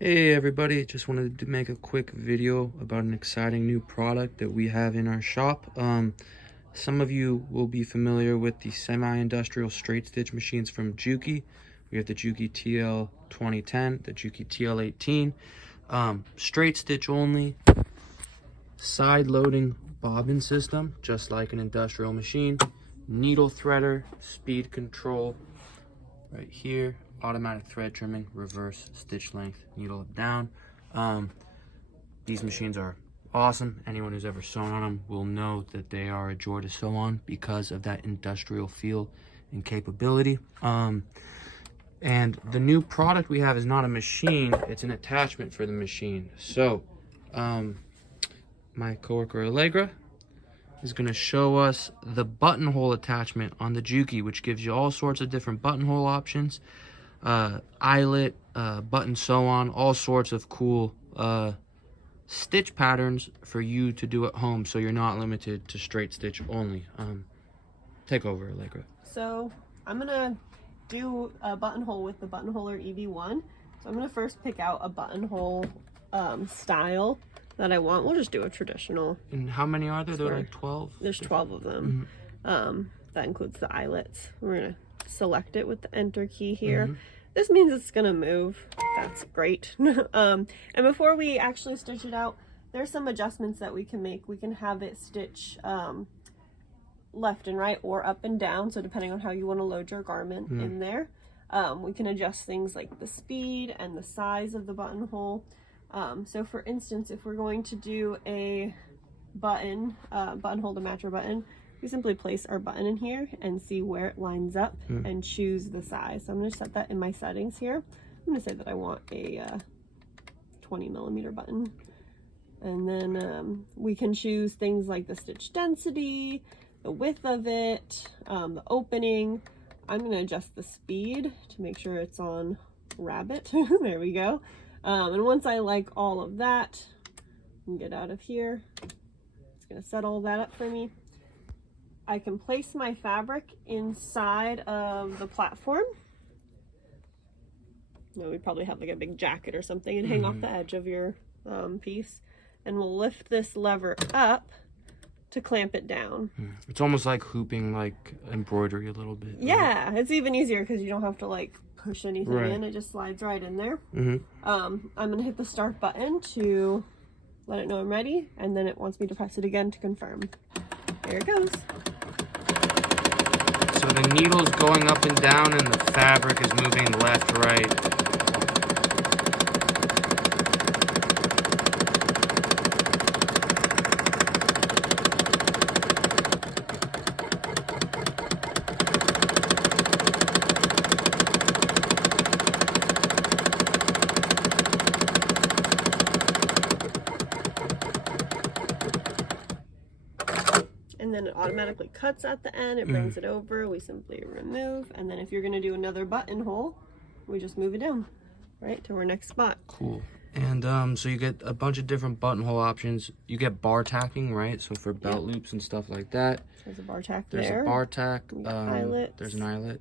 Hey everybody, just wanted to make a quick video about an exciting new product that we have in our shop. Some of you will be familiar with the semi-industrial straight stitch machines from Juki. We have the Juki TL-2010, the Juki TL-18, straight stitch only, side loading bobbin system, just like an industrial machine, needle threader, speed control right here, automatic thread trimming, reverse stitch length, needle up down. These machines are awesome. Anyone who's ever sewn on them will know that they are a joy to sew on because of that industrial feel and capability. And the new product we have is not a machine, it's an attachment for the machine. So my coworker Allegra is going to show us the buttonhole attachment on the Juki, which gives you all sorts of different buttonhole options, eyelet, button sew on, all sorts of cool stitch patterns for you to do at home, so you're not limited to straight stitch only. Take over, Allegra. So I'm gonna do a buttonhole with the Buttonholer EB-1. So I'm gonna first pick out a buttonhole style that I want. We'll just do a traditional. And how many are there? There are like 12? There's 12 of them. That includes the eyelets. We're gonna select it with the enter key here. This means it's gonna move. That's great. And before we actually stitch it out, there's some adjustments that we can make. We can have it stitch left and right or up and down, so depending on how you want to load your garment in there. We can adjust things like the speed and the size of the buttonhole. So for instance, if we're going to do a buttonhole to match our button, we simply place our button in here and see where it lines up and choose the size. So I'm going to set that in my settings here. I'm going to say that I want a 20mm button. And then we can choose things like the stitch density, the width of it, the opening. I'm going to adjust the speed to make sure it's on rabbit. There we go. And once I like all of that, I can get out of here. It's going to set all that up for me. I can place my fabric inside of the platform. You know, we probably have like a big jacket or something and hang off the edge of your piece. And we'll lift this lever up to clamp it down. It's almost like hooping like embroidery a little bit. Yeah, right? It's even easier because you don't have to like push anything in. It just slides right in there. I'm going to hit the start button to let it know I'm ready, and then it wants me to press it again to confirm. There it goes. So the needle's going up and down and the fabric is moving left, right. And then it automatically cuts at the end. It brings it over. We simply remove. And then if you're going to do another buttonhole, we just move it down, right, to our next spot. Cool. And so you get a bunch of different buttonhole options. You get bar tacking, right? So for belt loops and stuff like that. There's a bar tack There's there. a bar tack. Eyelets. There's an eyelet.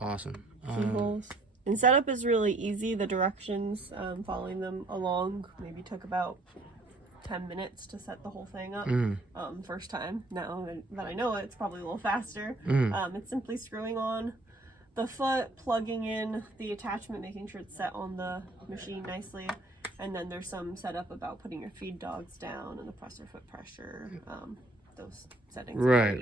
Awesome. Keyholes. And setup is really easy. The directions, following them along, maybe took about 10 minutes to set the whole thing up. First time. Now that I know it, it's probably a little faster. It's simply screwing on the foot, plugging in the attachment, making sure it's set on the machine nicely, and then there's some setup about putting your feed dogs down and the presser foot pressure. Those settings. Right.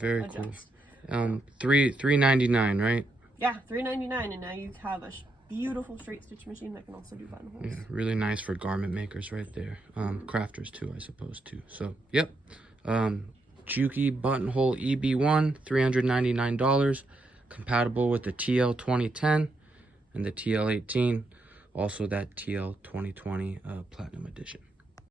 Very adjust. Cool. $3.99, right? Yeah, $3.99, and now you have a beautiful straight stitch machine that can also do buttonholes. Yeah, really nice for garment makers right there. Crafters too, I suppose too. So, yep. Juki buttonhole EB-1, $399. Compatible with the TL-2010 and the TL-18. Also that TL-2020 Platinum Edition.